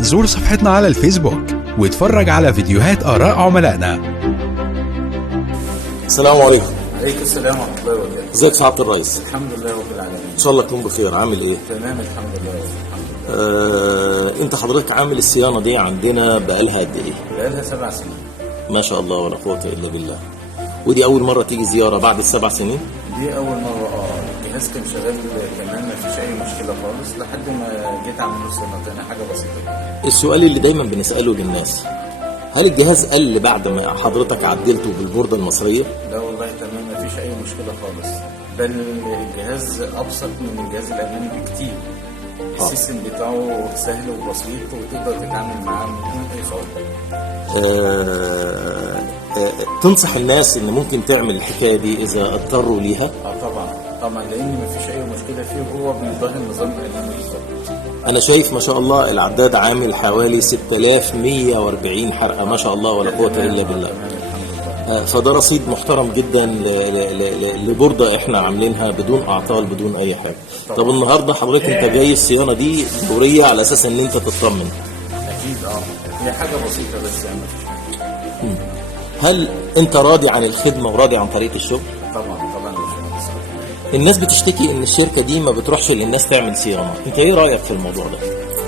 زور صفحتنا على الفيسبوك واتفرج على فيديوهات آراء عملائنا. السلام عليكم. عليكم السلام ورحمة الله وبركاته. ازيك سعادة الرئيس؟ الحمد لله رب العالمين. ان شاء الله تكون بخير. عامل ايه؟ تمام الحمد لله. انت حضرتك عامل الصيانة دي عندنا بقالها قد ايه؟ بقالها 7 سنين. ما شاء الله ولا قوة الا بالله. ودي اول مرة تيجي زيارة بعد ال7 سنين؟ دي اول مرة. الجهاز كان شغال كمان ما فيش اي مشكلة خالص لحد ما جيت اعمل له صيانة تاني، حاجة بسيطة. السؤال اللي دايما بنسأله للناس، هل الجهاز قل بعد ما حضرتك عدلته بالبوردة المصرية؟ لا والله تمام ما فيش اي مشكلة خالص، بل الجهاز ابسط من الجهاز الالماني بكتير. السيستم بتاعه سهل وبسيط وتقدر تتعامل معاه من دون اي صعوبة. تنصح الناس ان ممكن تعمل الحكاية دي اذا اضطروا ليها؟ طبعا لان ما فيش اي مشكلة فيه وهو بيظهر النظام الالماني بالظبط. انا شايف ما شاء الله العداد عامل حوالي 6140 حرقة، ما شاء الله ولا قوة الا بالله. فده رصيد محترم جدا لبوردة احنا عاملينها بدون اعطال بدون اي حاجة. طب النهاردة حضرتك انت جاي الصيانة دي دورية على اساس ان انت تطمن. اكيد هي حاجة بسيطة بس يعني مفيش حاجة. هل انت راضي عن الخدمة وراضي عن طريقة الشغل؟ طبعا الناس بتشتكي ان الشركة دي ما بتروحش للناس تعمل صيانة، انت ايه رأيك في الموضوع ده؟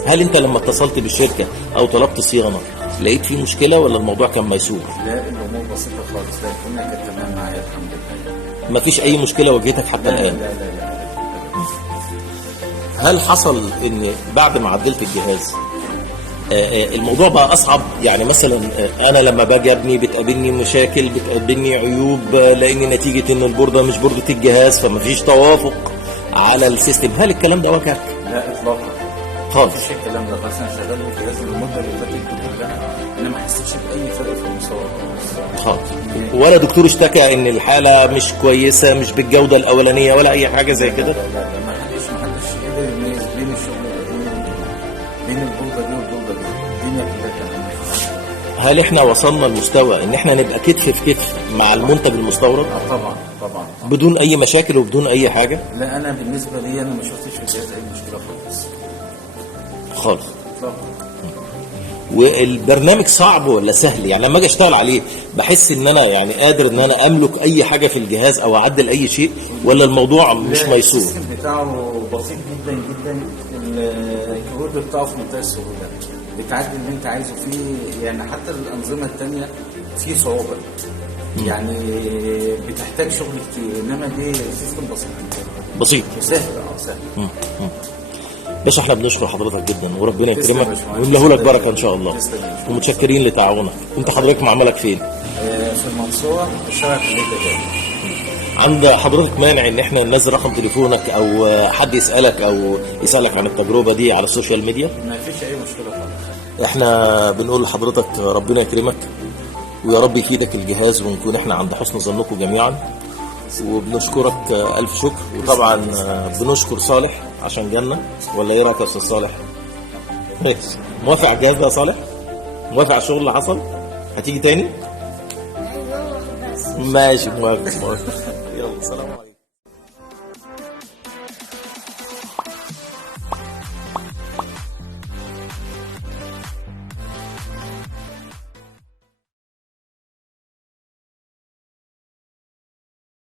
هل انت لما اتصلت بالشركة او طلبت صيانة لقيت فيه مشكلة ولا الموضوع كان ميسور؟ لا الامور بسيطة خالص، لا الدنيا كانت تمام معايا الحمد لله. ما فيش اي مشكلة واجهتك حتى الان؟ لا. هل حصل ان بعد ما عدلت الجهاز الموضوع بقى اصعب؟ يعني مثلا انا لما باجي ابني بتقابلني مشاكل، بتقابلني عيوب لان نتيجه ان البورده مش بورده الجهاز فما فيش توافق على السيستم. هل الكلام ده واجهك؟ لا اطلاقا خالص. مفيش الكلام ده خالص. انا شغال بالجهاز المده اللي فاتت كلها انا ما حسيتش باي فرق في المستوى خالص. ولا دكتور اشتكى ان الحاله مش كويسه، مش بالجوده الاولانيه ولا اي حاجه زي كده؟ لا ما حدش قدر يميز بين الشغل بين البورده دي والبورده دي. الدنيا كلها تمام. هل احنا وصلنا لمستوى ان احنا نبقى كتف في كتف مع المنتج المستورد؟ طبعا بدون اي مشاكل وبدون اي حاجه؟ لا انا بالنسبه لي انا ما شفتش في الجهاز اي مشكله خالص. والبرنامج صعب ولا سهل؟ يعني لما اجي اشتغل عليه بحس ان انا يعني قادر ان انا املك اي حاجه في الجهاز او اعدل اي شيء، ولا الموضوع مش ميسور؟ السيستم بتاعه بسيط جدا. الكيبورد بتاعه في منتهى السهوله، بتعدل اللي انت عايزه فيه. يعني حتى الانظمه الثانيه فيه صعوبه، يعني بتحتاج شغل كتير، انما دي سيستم بسيط سهل. باشا احنا بنشكر حضرتك جدا وربنا يكرمك ويملاه لك بركه ان شاء الله، ومتشكرين لتعاونك. انت حضرتك معملك فين؟ في المنصوره في شارع كليه الاداب. عند حضرتك مانع ان احنا ننزل رقم تليفونك او حد يسالك او يسالك عن التجربه دي على السوشيال ميديا؟ ما فيش اي مشكله خالص. احنا بنقول لحضرتك ربنا يكرمك ويا رب يفيدك الجهاز ونكون احنا عند حسن ظنكم جميعا، وبنشكرك الف شكر. وطبعا بنشكر صالح عشان جالنا، ولا ايه رايك يا استاذ صالح؟ ماشي. موافق على الجهاز ده يا صالح؟ موافق على الشغل اللي حصل؟ هتيجي تاني؟ ماشي موافق. يلا سلام.